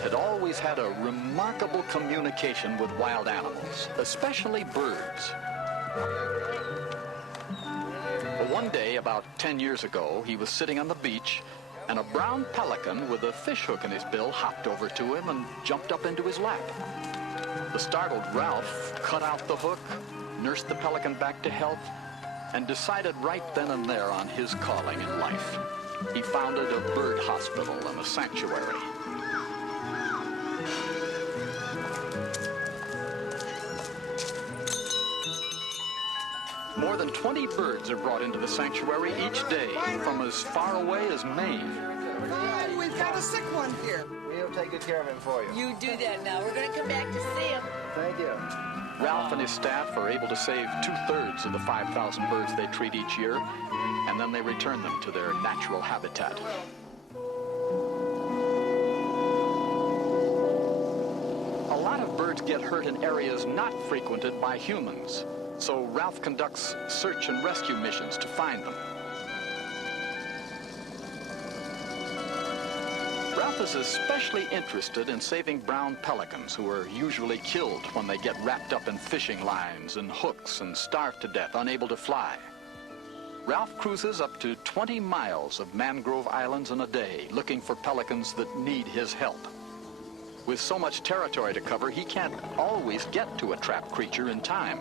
Ralph had always had a remarkable communication with wild animals, especially birds. Well, one day, about 10 years ago, he was sitting on the beach, and a brown pelican with a fish hook in his bill hopped over to him and jumped up into his lap. The startled Ralph cut out the hook, nursed the pelican back to health, and decided right then and there on his calling in life. He founded a bird hospital and a sanctuary. More than 20 birds are brought into the sanctuary each day, from as far away as Maine. Hey, we've got a sick one here. We'll take good care of him for you. You do that now. We're going to come back to see him. Thank you. Ralph and his staff are able to save 2/3 of the 5,000 birds they treat each year, and then they return them to their natural habitat. A lot of birds get hurt in areas not frequented by humans, so Ralph conducts search and rescue missions to find them. Ralph is especially interested in saving brown pelicans, who are usually killed when they get wrapped up in fishing lines and hooks and starve to death, unable to fly. Ralph cruises up to 20 miles of Mangrove Islands in a day, looking for pelicans that need his help. With so much territory to cover, he can't always get to a trapped creature in time.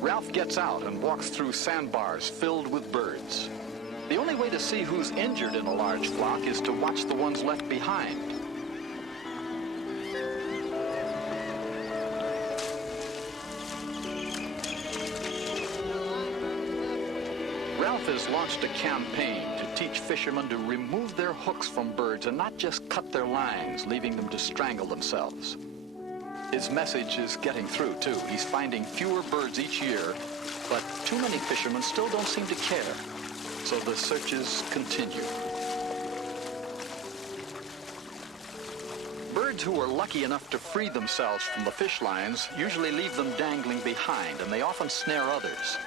Ralph gets out and walks through sandbars filled with birds. The only way to see who's injured in a large flock is to watch the ones left behind. Ralph has launched a campaign to teach fishermen to remove their hooks from birds and not just cut their lines, leaving them to strangle themselves. His message is getting through, too. He's finding fewer birds each year, but too many fishermen still don't seem to care. So the searches continue. Birds who are lucky enough to free themselves from the fish lines usually leave them dangling behind, and they often snare others.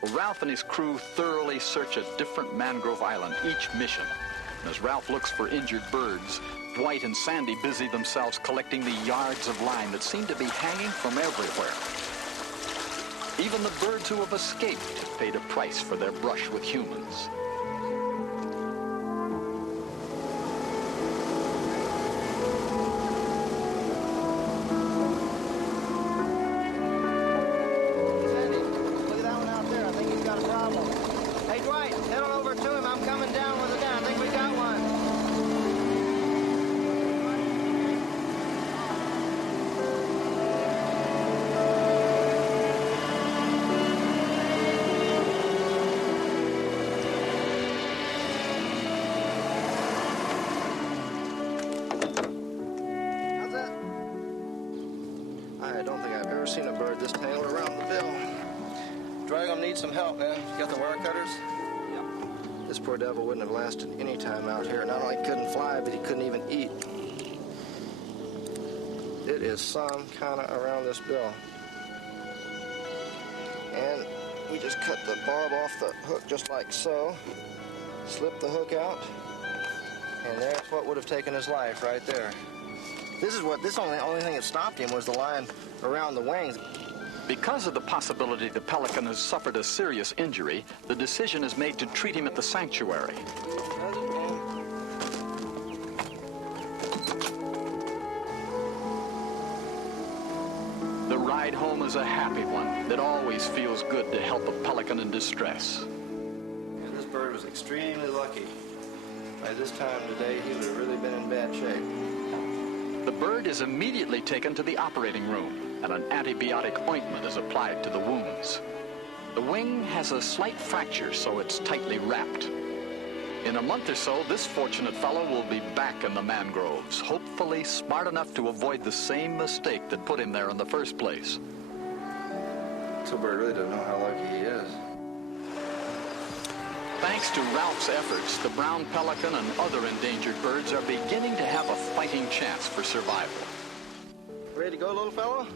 Well, Ralph and his crew thoroughly search a different mangrove island each mission. And as Ralph looks for injured birds, Dwight and Sandy busy themselves collecting the yards of line that seem to be hanging from everywhere. Even the birds who have escaped have paid a price for their brush with humans. Sandy, look at that one out there. I think he's got a problem. Hey, Dwight, head on over to him. I'm coming down with it down. I think we got one. I don't think I've ever seen a bird this tangled around the bill. Dwight, gonna need some help, man. You got the wire cutters? Yeah. This poor devil wouldn't have lasted any time out here. Not only couldn't fly, but he couldn't even eat. It is some kind of around this bill. And we just cut the barb off the hook just like so. Slip the hook out. And there's what would have taken his life right there. This only thing that stopped him was the line around the wings. Because of the possibility the pelican has suffered a serious injury, the decision is made to treat him at the sanctuary. The ride home is a happy one. It always feels good to help a pelican in distress. Yeah, this bird was extremely lucky. By this time today, he would have really been in bad shape. The bird is immediately taken to the operating room, and an antibiotic ointment is applied to the wounds. The wing has a slight fracture, so it's tightly wrapped. In a month or so, this fortunate fellow will be back in the mangroves, hopefully smart enough to avoid the same mistake that put him there in the first place. This bird really doesn't know how lucky he is. Thanks to Ralph's efforts, the brown pelican and other endangered birds are beginning to have a fighting chance for survival. Ready to go, little fellow?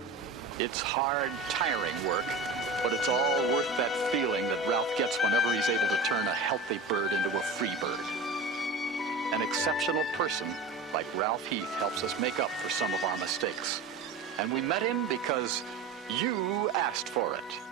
It's hard, tiring work, But it's all worth that feeling that Ralph gets whenever he's able to turn a healthy bird into a free bird. An exceptional person like Ralph Heath helps us make up for some of our mistakes. And we met him because you asked for it.